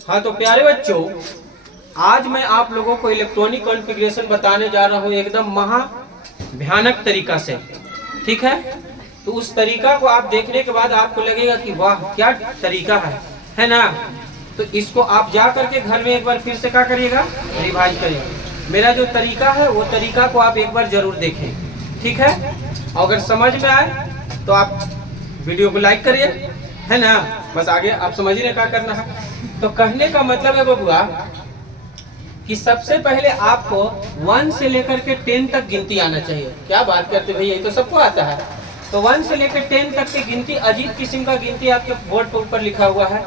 हाँ तो प्यारे बच्चों, आज मैं आप लोगों को इलेक्ट्रॉनिक कॉन्फ़िगरेशन बताने जा रहा हूँ एकदम महा भयानक तरीका से। ठीक है, तो उस तरीका को आप देखने के बाद आपको लगेगा कि वाह क्या तरीका है ना। तो इसको आप जा करके घर में एक बार फिर से क्या करिएगा, रिवाइज करिएगा। मेरा जो तरीका है वो तरीका को आप एक बार जरूर देखें। ठीक है, अगर समझ में आए तो आप वीडियो को लाइक करिए, है ना। बस आगे आप समझिए क्या करना है। तो कहने का मतलब है बबुआ कि सबसे पहले आपको 1 से लेकर के 10 तक गिनती आना चाहिए। क्या बात करते भैया, ये तो सबको आता है। तो 1 से लेकर 10 तक की गिनती, अजीब किस्म का गिनती आपके बोर्ड पर ऊपर लिखा हुआ है।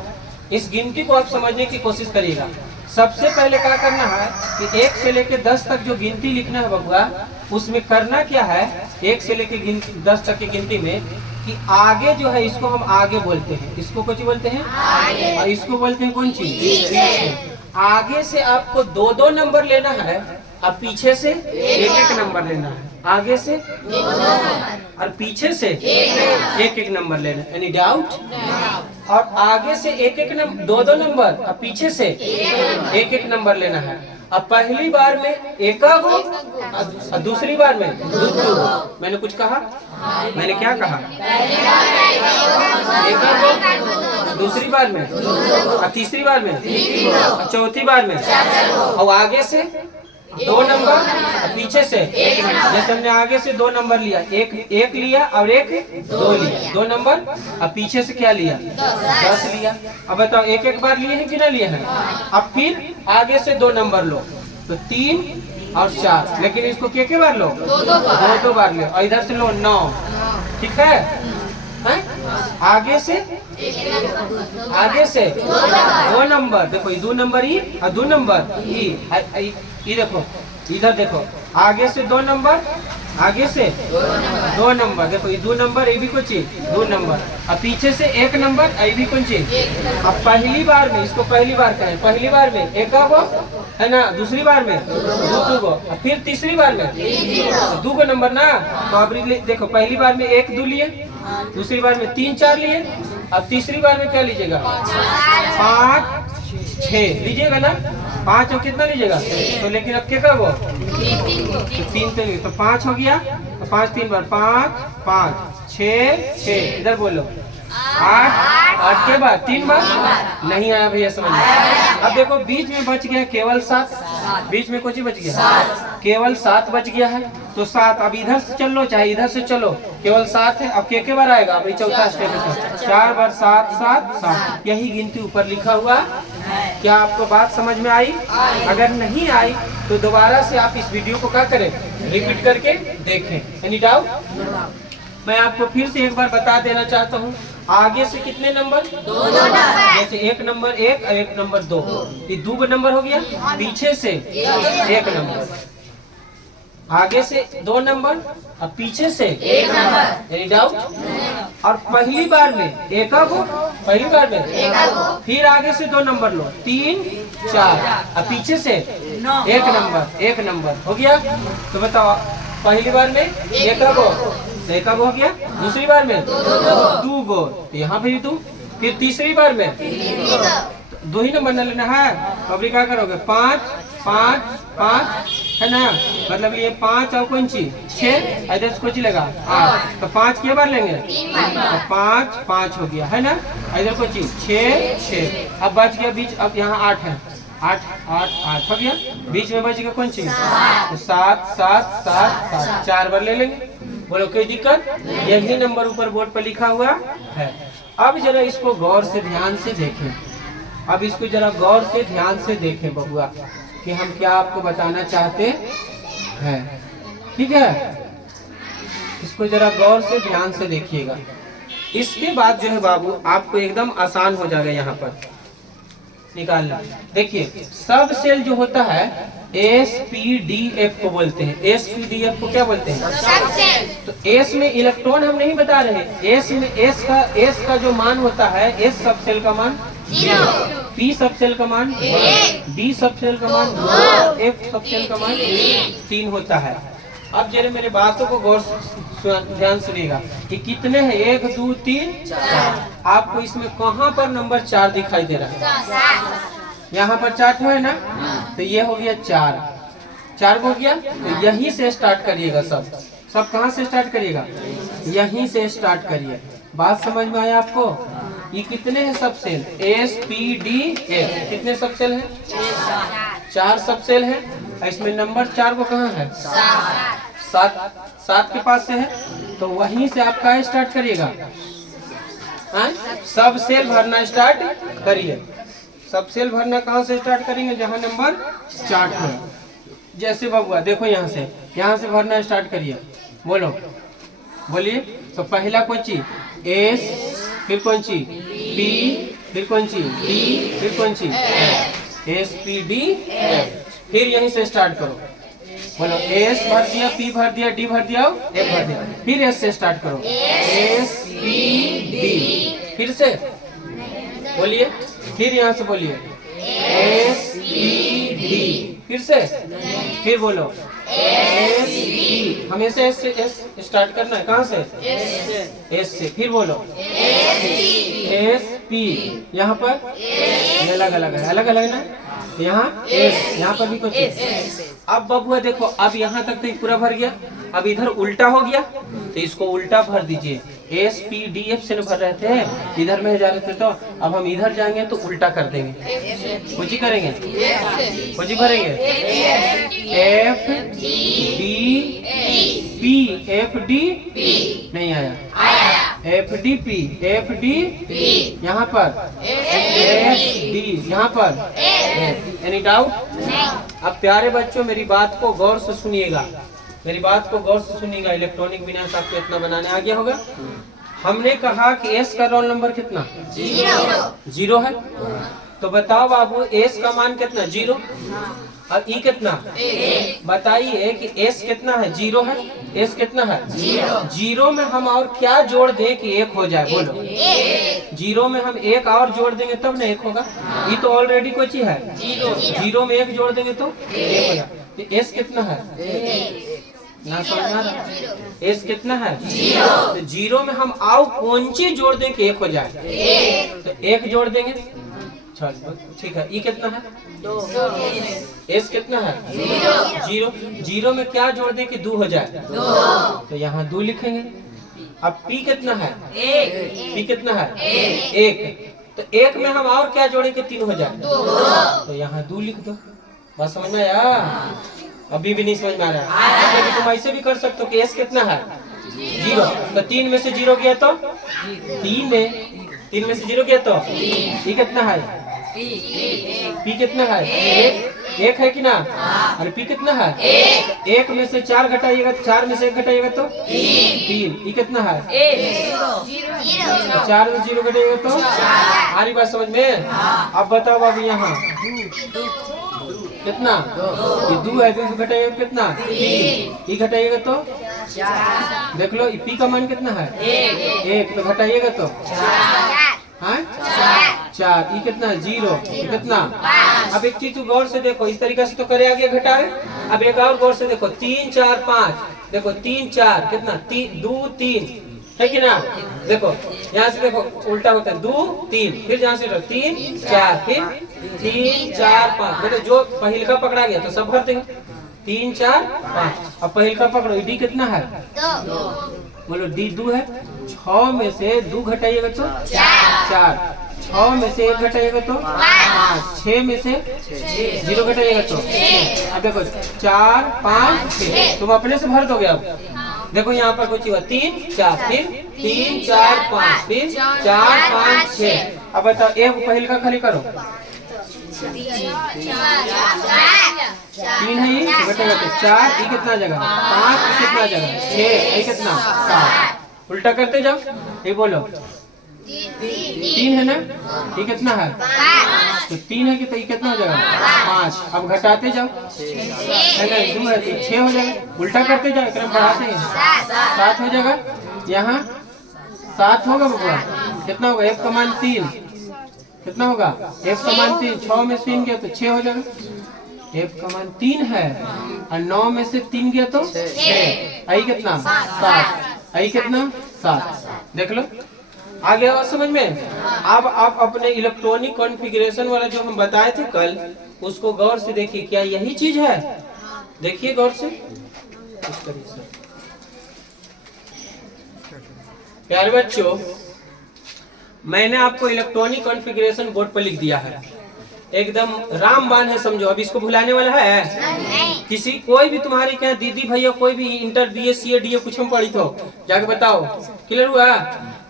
इस गिनती को आप समझने की कोशिश करिएगा। सबसे पहले क्या करना है कि 1 से लेकर 10 तक जो गिनती लिखना है बबुआ, उसमें करना क्या है, 1 से लेकर 10 तक की गिनती में कि आगे जो है इसको हम आगे बोलते हैं। इसको कुछ बोलते हैं आगे, और इसको बोलते हैं कौन चीज। आगे से आपको 2-2 नंबर लेना है और पीछे से 1-1 नंबर लेना है। आगे से 2 और पीछे से 1-1 नंबर लेना है। Any doubt? और आगे से 1-1 नंबर, 2-2 नंबर और पीछे से 1-1 नंबर लेना है। अब पहली बार में 1 और दूसरी बार में 2। मैंने कुछ कहा? मैंने क्या कहा? 1 दूसरी बार में और तीसरी बार में और चौथी बार में, और आगे से 2 नंबर और पीछे से जैसे हमने आगे से 2 नंबर लिया, एक लिया और 2 लिया, 2 नंबर और पीछे से क्या लिया, 10 लिया। अब बताओ 1-1 बार लिए हैं कि ना लिए हैं। अब फिर आगे से 2 नंबर लो, तो 3 और 4, लेकिन इसको के बार लो, 2 बार लो, और इधर से लो 9। ठीक है, आगे से 2 नंबर, देखो ये 2 नंबर ई और 2 नंबर ई। देखो इधर देखो, आगे से 2 नंबर, आगे से 2 नंबर, देखो ये 2 नंबर, ये भी कुछ 2 नंबर, और पीछे से 1 नंबर, ये भी कुछ। अब पहली बार में, इसको पहली बार कहें, पहली बार में 1 है ना, दूसरी बार में 2 और फिर तीसरी बार में 2 नंबर ना। तो अब देखो पहली बार में 1-2 लिए, दूसरी बार में 3-4 लिए, अब तीसरी बार में क्या लीजिएगा, 5-6 लीजिएगा ना। 5 और कितना लीजिएगा, तो लेकिन अब क्या वो 3 तो 5 हो गया, 5 3 बार 5 6 इधर बोलो 8 के बाद 3 बार नहीं आया भैया, समझ में। अब देखो बीच में बच गया केवल 7, बीच में कुछ ही बच गया, केवल 7 बच गया है। तो 7, अब इधर से चलो चाहे इधर से चलो, केवल 7 है। अब के बार आएगा, अभी चौथा स्टेप है, 4 बार 7 7 7, यही गिनती ऊपर लिखा हुआ। क्या आपको बात समझ में आई? अगर नहीं आई तो दोबारा से आप इस वीडियो को क्या करें, रिपीट करके देखें। Any doubt? मैं आपको फिर से एक बार बता देना चाहता हूँ। आगे से कितने नंबर, 2 नंबर, जैसे 1 नंबर 1 और 1 नंबर 2, ये 2 नंबर हो गया। पीछे से 1 नंबर, आगे से 2 नंबर और पीछे से 1 नंबर। Any doubt? और पहली बार में 1 को, पहली बार में 1 को, फिर आगे से 2 नंबर लो, 3 4 और पीछे से 1 नंबर हो गया। तो बताओ पहली बार में 1 को, 1 हो गया, दूसरी बार में 2 गो, यहाँ पे 2, फिर तीसरी बार में 2 ही नंबर न लेना है। तो अभी क्या करोगे, 5 5 5 है ना, मतलब ये 5 और कौन सी 6, इधर कुछ लगा 8, तो 5 के बार लेंगे, तो 5 5 हो गया, है ना। इधर कुछ 6 6, अब बच गया बीच, अब यहाँ 8 है, 8 हो गया, बीच में बच गया कौन सी, तो 7 7 7 7, 4 बार ले लेंगे। बोलो कोई दिक्कत? यही नंबर ऊपर बोर्ड पर लिखा हुआ है। अब जरा इसको गौर से ध्यान से देखें, अब इसको जरा गौर से ध्यान से देखें बबुआ कि हम क्या आपको बताना चाहते हैं। ठीक है, इसको जरा गौर से ध्यान से देखिएगा। इसके बाद जो है बाबू आपको एकदम आसान हो जाएगा यहाँ पर निकालना। देखिए सब सेल जो होता है SPDF को बोलते हैं। SPDF को क्या बोलते हैं? सब सेल। तो S में इलेक्ट्रॉन हम नहीं बता रहे, S में S का जो मान होता है, S सब सेल का मान 0, P सब सेल का मान 1, D सब सेल का मान 2, F सब सेल का मान 3 होता है। अब जरा मेरे बातों को गौर ध्यान सुनिएगा कि कितने हैं, 1 2 3 4। आपको इसमें कहाँ पर नंबर 4 दिखाई दे रहा है? यहाँ पर 4 है ना, तो ये हो गया 4 हो गया। तो यहीं से स्टार्ट करिएगा, सब कहाँ से स्टार्ट करिएगा, यहीं से स्टार्ट करिए। बात समझ में आया आपको? ये कितने हैं subshell, s p d f, कितने सब सेल है? 4 सब सेल है। इसमें नंबर 4 को कहाँ है, 7 के पास से है, तो वहीं से आप कहाँ स्टार्ट करिएगा, सब सेल भरना स्टार्ट करिए। सब सेल भरना कहाँ से स्टार्ट करेंगे, जहाँ नंबर 4 है। जैसे बबुआ देखो यहाँ से भरना स्टार्ट करिए, बोलिए। तो पहला कौन चीज एस, फिर कौन चीज पी, फिर कौन चीज डी, फिर कौन चीज एस पी डी एफ। फिर यहीं से स्टार्ट करो, बोलो एस भर दिया, पी भर दिया, डी भर दिया, एफ भर दिया। फिर एस से स्टार्ट करो, एस पी डी, फिर से बोलिए, फिर यहाँ से बोलिए एस पी डी, फिर से, फिर बोलो एस पी, हमेशा एस से एस स्टार्ट करना है, कहाँ से एस से, फिर बोलो एस पी। यहाँ पर अलग अलग ना, यहाँ एस, यहाँ पर भी कुछ। अब बबुआ देखो, अब यहाँ तक तो पूरा भर गया, अब इधर उल्टा हो गया, तो इसको उल्टा भर दीजिए। एस पी डी एफ से भर रहे थे, इधर में जा रहे थे, तो अब हम इधर जाएंगे तो उल्टा कर देंगे, कुछ ही करेंगे, कुछ ही भरेंगे, F D P, F D नहीं आया, F D P, F D यहाँ पर, एफ डी यहाँ पर। Any doubt? अब प्यारे बच्चों मेरी बात को गौर से सुनिएगा, इलेक्ट्रॉनिक विन्यास आपको इतना बनाने आ गया होगा। हमने कहा कि एस का रोल नंबर कितना, 0 है। तो बताओ बाबू, एस का मान कितना, 0, और ई कितना, बताइए कि एस कितना है, 0 है, एस कितना है, 0 में हम और क्या जोड़ दें कि 1 हो जाए, बोलो। 0 में हम 1 और जोड़ देंगे तब ना 1 होगा, ये तो ऑलरेडी कोई चीज है, 0 में 1 जोड़ देंगे तो 1 हो जाए। एस कितना है, ना समझ में आ रहा, एस कितना है, 0। तो 0 में हम आओ कौन चीज जोड़ दें कि 1 हो जाए, तो 1 जोड़ देंगे, ठीक है। ई कितना है, 2। एस कितना है, 0 में क्या जोड़ दें कि 2 हो जाए, 2, तो यहाँ 2 लिखेंगे। अब पी कितना है, 1, पी कितना है, 1, तो 1 में हम और क्या जोड़े कि 3 हो जाए, 2, तो यहाँ 2 लिख दो। बात समझ में आया? अभी भी नहीं समझ में आ रहा है? तुम ऐसे भी कर सकते हो कि एस कितना है, 0, तो 3 में से 0 गया तो 3 में से 0 गया तो ई कितना है, पी कितना है, 1 है कि ना, और पी कितना है, 1 में से 4 घटाइएगा, 4 में से 1 घटाइएगा तो 3, ई कितना है, 4 में 0 घटाइएगा तो आ रही बात समझ में? अब बताओ अभी यहाँ कितना, ये 2 है, 2 घटाइएगा कितना, 3, ई घटाइएगा तो देख लो, पी का मान कितना है, 1, तो घटाइएगा तो 4, ई कितना है, 0, कितना। अब एक चीज गौर से देखो, इस तरीके से तो करे आगे घटा रहे। अब एक और गौर से देखो, 3 4 5, देखो 3 4 कितना, 2 3 है कि ना। देखो यहाँ से देखो उल्टा होता है, 2 3, फिर यहाँ से 3 4, फिर 3 4 5। देखो जो पहिल का पकड़ा गया तो सब भर देंगे, 3 4 5। अब पहिल का पकड़ो, डी कितना है, 2, बोलो डी 2 है। 6 में से 2 घटाइएगा तो 4, 6 में से 1 घटाइएगा तो 5, 6 में से 0 घटाइएगा तो। अब देखो 4 5 6, तुम अपने से भर दोगे। अब देखो यहाँ पर कुछ हुआ, 3 4, फिर 3 4 5, फिर 4 5 6। अब बताओ एक पहिल का खाली करो, 3 है ये घटेगा तो 4, ये कितना जगह 5, ये कितना जगह 6, ये कितना 7। उल्टा करते जाओ, ये बोलो 3 है ना, ये कितना है, तो 3 है कि तो ये कितना हो जाएगा 5। अब घटाते जाओ, 2 है तो 6 हो जाएगा। उल्टा करते जाओ, क्रम बढ़ाते हैं, 7 हो जाएगा। यहाँ 7 होगा बबुआ, कितना होगा, f का मान 3, कितना होगा, f का मान 3। 6 में 3 गया तो 6 हो जाएगा, f का मान 3 है, और 9 में से 3 गया तो 6, आई कितना 7, आई कितना 7। देख लो आ गया बात समझ में? अब आप अपने इलेक्ट्रॉनिक कॉन्फ़िगरेशन वाला जो हम बताए थे कल, उसको गौर से देखिए, क्या यही चीज है? देखिए गौर से। प्यारे बच्चों, मैंने आपको इलेक्ट्रॉनिक कॉन्फ़िगरेशन बोर्ड पर लिख दिया है, एकदम रामबाण है, समझो। अब इसको भुलाने वाला है? किसी कोई भी तुम्हारी क्या दीदी भैया कोई भी इंटर बीए सीए डीए कुछ हम पढ़ी तो जाके बताओ, क्लियर हुआ?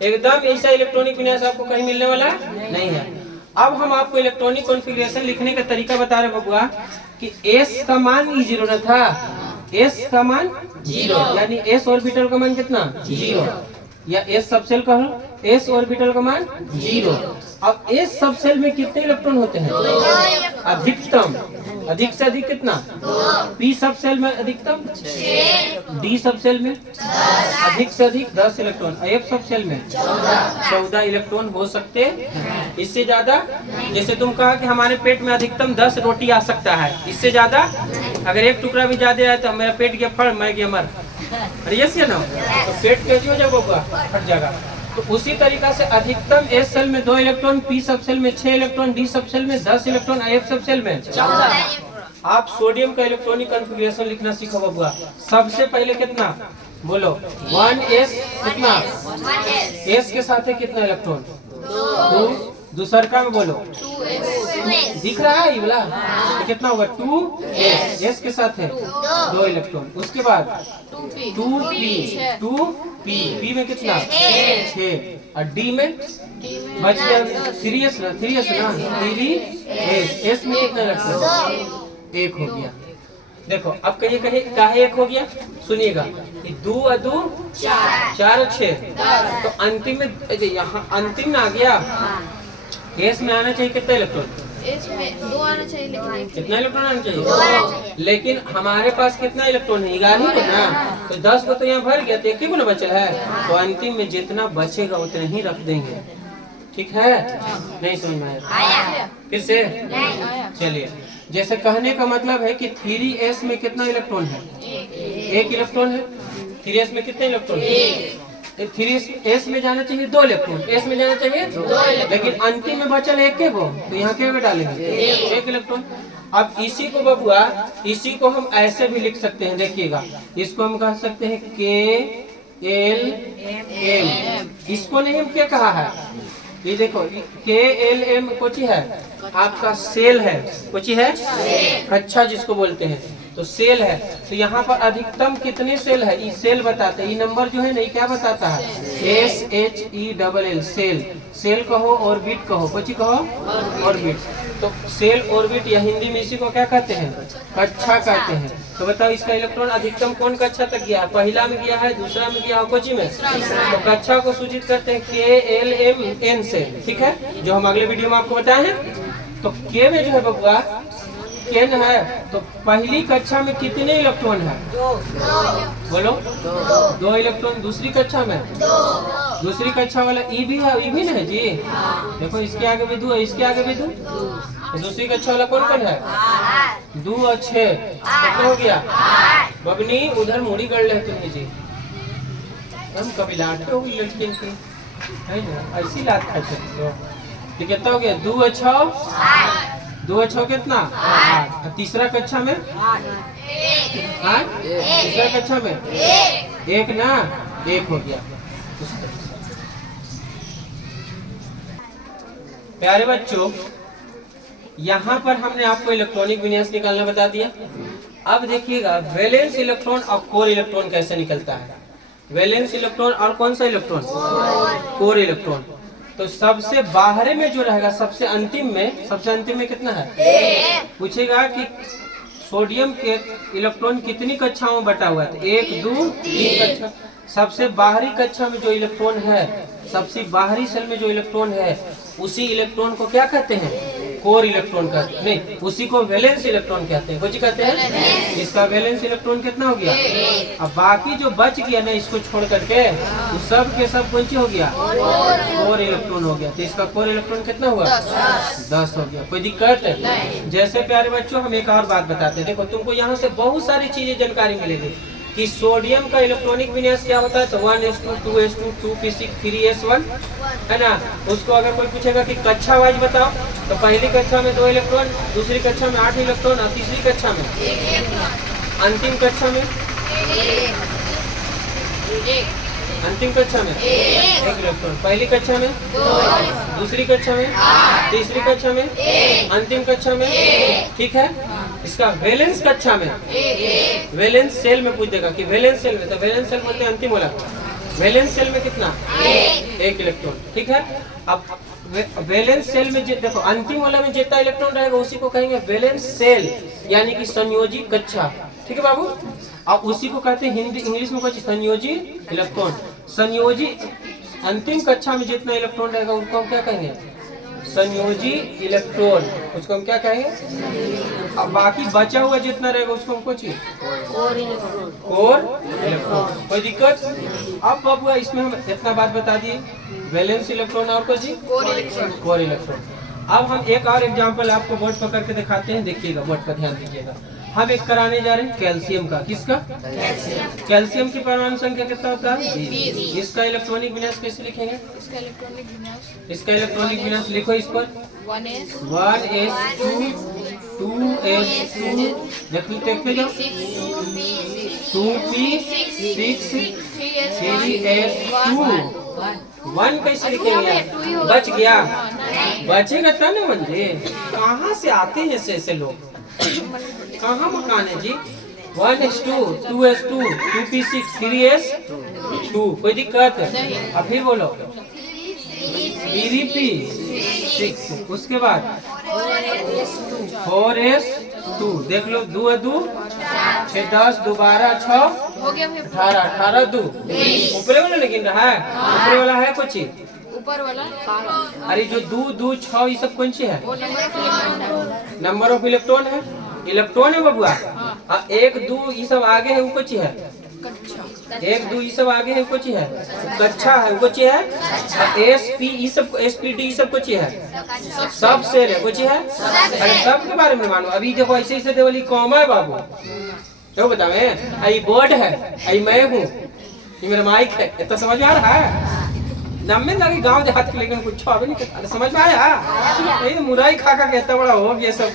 एकदम ऐसा इलेक्ट्रॉनिक विन्यास आपको कहीं मिलने वाला नहीं है। अब हम आपको इलेक्ट्रॉनिक कॉन्फ़िगरेशन लिखने का तरीका बता रहे बबुआ कि एस का मान ई जीरो न था, एस का मान जीरो, यानी एस ऑर्बिटल का मान कितना? जीरो, या एस सबसेल कहो, एस ऑर्बिटल का मान जीरो। अब एस सबसेल में कितने इलेक्ट्रॉन होते हैं? अधिकतम, अधिक से अधिक कितना? पी सबसेल में अधिकतम 6, डी सबसेल में अधिक से अधिक 10 इलेक्ट्रॉन, एफ सबसेल में 14 इलेक्ट्रॉन हो सकते हैं। इससे ज्यादा, जैसे तुम कहा कि हमारे पेट में अधिकतम 10 रोटी आ सकता है, इससे ज्यादा अगर एक टुकड़ा भी ज्यादा आया तो मेरा पेट गया फड़, मैं गया मर, अरे यस या नो? तो पेट कैसे हो जाएगा? फट जाएगा। तो उसी तरीका से अधिकतम एस सेल में 2 इलेक्ट्रॉन, पी सब सेल में 6 इलेक्ट्रॉन, डी सब सेल में 10 इलेक्ट्रॉन, एफ सब सेल में 14। आप सोडियम का इलेक्ट्रॉनिक कॉन्फ़िगरेशन लिखना सीखो बबुआ। सबसे पहले कितना बोलो? 1s कितना? एस के साथ है कितना इलेक्ट्रॉन? 2। दूसर का में बोलो 2s, दिख रहा है ये वाला? तो कितना होगा? 2s, एस के साथ है 2 इलेक्ट्रॉन। उसके बाद 2p, पी में कितना? 6, और डी में बच गया 3s ना, 3s, एस में कितना इलेक्ट्रॉन? 1 हो गया। देखो अब कहिए कहिए काहे 1 हो गया? सुनिएगा, 2 और 2 4 और 6, तो अंतिम में यहाँ अंतिम में आ गया। एस में आना चाहिए कितना इलेक्ट्रॉन? इसमें 2 आना चाहिए, लेकिन कितना इलेक्ट्रॉन आना चाहिए? लेकिन हमारे पास कितना इलेक्ट्रॉन है? 11 है ना, तो 10 को तो यहाँ भर गया, तो 1 ही को ना बचा है, तो अंतिम में जितना बचेगा उतना ही रख देंगे। ठीक है? नहीं समझ में आया? फिर से चलिए, जैसे कहने का मतलब है कि 3s में कितना इलेक्ट्रॉन है? 1 इलेक्ट्रॉन है। 3s में कितने इलेक्ट्रॉन है? 3s में जाना चाहिए 2 इलेक्ट्रॉन, एस में जाना चाहिए 2, लेकिन अंतिम में बचल 1 के को, तो यहाँ क्या डालेंगे? 1 इलेक्ट्रॉन। अब इसी को बबुआ, इसी को हम ऐसे भी लिख सकते हैं, देखिएगा, इसको हम कह सकते हैं KLM। इसको नहीं हम क्या कहा है? ये देखो KLM कोची है आपका सेल है, कोची है कक्षा जिसको बोलते हैं, तो सेल है। तो यहाँ पर अधिकतम कितने सेल है? ये सेल बताते हैं, ये नंबर जो है ना ये क्या बताता है? SHELL, shell. सेल कहो ऑर्बिट कहो, कोची कहो ऑर्बिट। तो सेल ऑर्बिट या हिंदी में इसी को क्या कहते हैं? कक्षा कहते हैं। तो बताओ इसका इलेक्ट्रॉन अधिकतम कौन कक्षा तक गया है? पहला में गया है, दूसरा में गया है, कोची में? तो कक्षा को सूचित करते हैं KLMN से, ठीक है, जो हम अगले वीडियो में आपको बताए हैं। तो K में जो है बबुआ केन है, तो पहली कक्षा में कितने इलेक्ट्रॉन है? 2 बोलो 2 इलेक्ट्रॉन। दूसरी कक्षा में 2, दूसरी कक्षा वाला ई भी है, ई भी ना है जी, देखो इसके आगे भी 2 है, इसके आगे भी 2। तो दूसरी कक्षा वाला कौन कौन है? 2 और 6 कितना हो गया? बबनी उधर मुड़ी गड़ ले तुम्हें जी, हम कभी लाते हो लड़कियों की है ना, ऐसी लात खाते हो। तो कितना हो गया? 2 और 6, 2 और 6 कितना? 8। तीसरा कक्षा में 8, तीसरा कक्षा में 1 ना, 1 हो गया। प्यारे बच्चों, यहाँ पर हमने आपको इलेक्ट्रॉनिक विन्यास निकालना बता दिया। अब देखिएगा वैलेंस इलेक्ट्रॉन और कोर इलेक्ट्रॉन कैसे निकलता है। वैलेंस इलेक्ट्रॉन और कौन सा इलेक्ट्रॉन? Core electron. तो सबसे बाहर में जो रहेगा, सबसे अंतिम में कितना है? पूछेगा कि सोडियम के इलेक्ट्रॉन कितनी कक्षाओं में बटा हुआ है? 1 2 3 कक्षा। सबसे बाहरी कक्षा में जो इलेक्ट्रॉन है, सबसे बाहरी सेल में जो इलेक्ट्रॉन है, उसी इलेक्ट्रॉन को क्या कहते हैं? कोर इलेक्ट्रॉन कहते हैं, नहीं उसी को वैलेंस इलेक्ट्रॉन कहते हैं। कुछ कहते हैं, इसका वैलेंस इलेक्ट्रॉन कितना हो गया? अब बाकी जो बच गया ना इसको छोड़ करके, तो सब के सब कौन सी हो गया? कोर इलेक्ट्रॉन हो गया। तो इसका कोर इलेक्ट्रॉन कितना हुआ? 10 हो गया। कोई दिक्कत है? जैसे प्यारे बच्चों हम एक और बात बताते हैं, देखो तुमको यहाँ से बहुत सारी चीजें जानकारी मिलेगी। कि सोडियम का इलेक्ट्रॉनिक विन्यास क्या होता है, तो 1s2 2s2 2p6 3s1 है ना। उसको अगर कोई पूछेगा कि कक्षा वाइज बताओ, तो पहली कक्षा में 2 इलेक्ट्रॉन, दूसरी कक्षा में 8 इलेक्ट्रॉन और तीसरी कक्षा में, अंतिम कक्षा में, अंतिम कक्षा में 1 इलेक्ट्रॉन। पहली कक्षा में, दूसरी कक्षा में, तीसरी कक्षा में, अंतिम कक्षा में, ठीक है। इसका वैलेंस कक्षा में, वैलेंस सेल में पूछ देगा कि वैलेंस सेल में, तो वैलेंस सेल बोलते हैं अंतिम वाला। वैलेंस सेल में कितना, 1 इलेक्ट्रॉन, ठीक है। अब वैलेंस सेल में देखो अंतिम वाला में जितना इलेक्ट्रॉन रहेगा उसी को कहेंगे वैलेंस सेल, यानी कि संयोजी कक्षा, ठीक है बाबू। अब उसी को कहते हैं हिंदी इंग्लिश में कुछ संयोजी इलेक्ट्रॉन। संयोजी अंतिम कक्षा में जितना इलेक्ट्रॉन रहेगा उसको हम क्या कहेंगे, संयोजी इलेक्ट्रॉन, उसको हम क्या कहेंगे। अब बाकी बचा हुआ जितना रहेगा उसको हम कुछ कोर इलेक्ट्रॉन, कोई दिक्कत। अब बाबू इसमें हम इतना बात बता दिए, वैलेंस इलेक्ट्रॉन और कुछ कोर इलेक्ट्रॉन। अब हम एक और एग्जांपल आपको बोर्ड पर करके दिखाते हैं, देखिएगा बोर्ड पर ध्यान दीजिएगा। हम एक कराने जा रहे हैं कैल्शियम का, किसका, कैल्शियम की परमाणु संख्या कितना होता है, 20। इसका इलेक्ट्रॉनिक विन्यास कैसे लिखेंगे, इसका इलेक्ट्रॉनिक विन्यास, इसका इलेक्ट्रॉनिक विन्यास लिखो इस पर 1s2 2s2, देखते जाओ 2p6 3s2। 1 कैसे लिखेंगे, बच गया, बचेगा तब ना मंजे। कहाँ से आते हैं ऐसे लोग, कहाँ मकान है जी। 1s2 2s2 2p6 3s2, कोई दिक्कत है। अब फिर बोलो 3p6, उसके बाद 4s2, देख लो 2 2 6 10 2 12 6 हो गया। 18 18 2, ऊपर वाला लेकिन रहा है, ऊपर वाला है कुछ, ऊपर वाला 12। अरे जो 2 2 6 ये सब कौन सी है, वो नंबर ऑफ इलेक्ट्रॉन है, इलेक्ट्रॉन है बबुआ। हाँ 1 2 ये सब आगे है, वो कुछ है, 1 2 ये सब आगे है, कुछ है, कक्षा है, कुछ है, sp ये सब sp d ये सब कुछ है, सब सेल है, कुछ है। अरे सब के बारे में मानो, अभी देखो ऐसे ऐसे देवली कॉमा है बाबू, तो बतावे आई बोर्ड है, आई मैं हूँ, ये मेरा माइक है, इतना समझ में आ रहा है। नम्मे लगे गांव देहात के, लेकिन कुछ अभी नहीं करता, समझ में आया। ये मुराई खा खा कहता बड़ा हो गया सब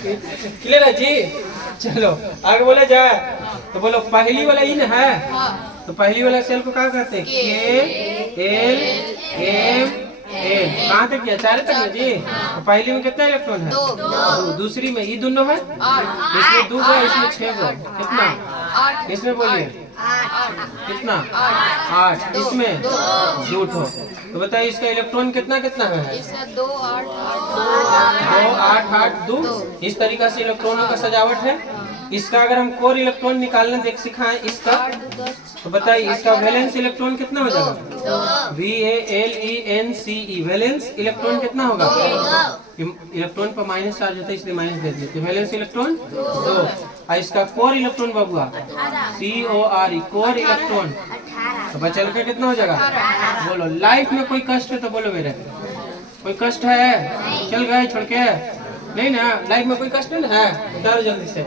क्लियर है जी। चलो आगे बोले जाए, तो बोलो पहली वाला इन है, तो पहली वाला सेल को क्या करते हैं, के एल एम एन, कहाँ तक किया, 4 तक है जी। तो पहली में कितना इलेक्ट्रॉन है, 2। दूसरी में ये दोनों है, इसमें 2 गो, इसमें 6 गो, कितना, इसमें बोलिए कितना, 8, इसमें 2 ठो। तो बताइए इसका इलेक्ट्रॉन कितना कितना है, इसका 2 8 8 8 2। इस तरीका से इलेक्ट्रॉनों का सजावट है। इसका अगर हम कोर इलेक्ट्रॉन निकालना देख सिखाएं इसका, तो बताइए इसका वैलेंस इलेक्ट्रॉन कितना हो जाएगा, VALENCE, वैलेंस इलेक्ट्रॉन कितना होगा, इलेक्ट्रॉन पर माइनस चार्ज होता है इसलिए माइनस दे दिए, तो वैलेंस इलेक्ट्रॉन 2। और इसका कोर इलेक्ट्रॉन बाबुआ CORE, कोर इलेक्ट्रॉन, तो बचल के कितना हो जाएगा। बोलो लाइफ में कोई कष्ट है तो बोलो मेरे, कोई कष्ट है, चल गए छोड़ के, नहीं ना, लाइफ में कोई कष्ट नहीं है, बताओ जल्दी से।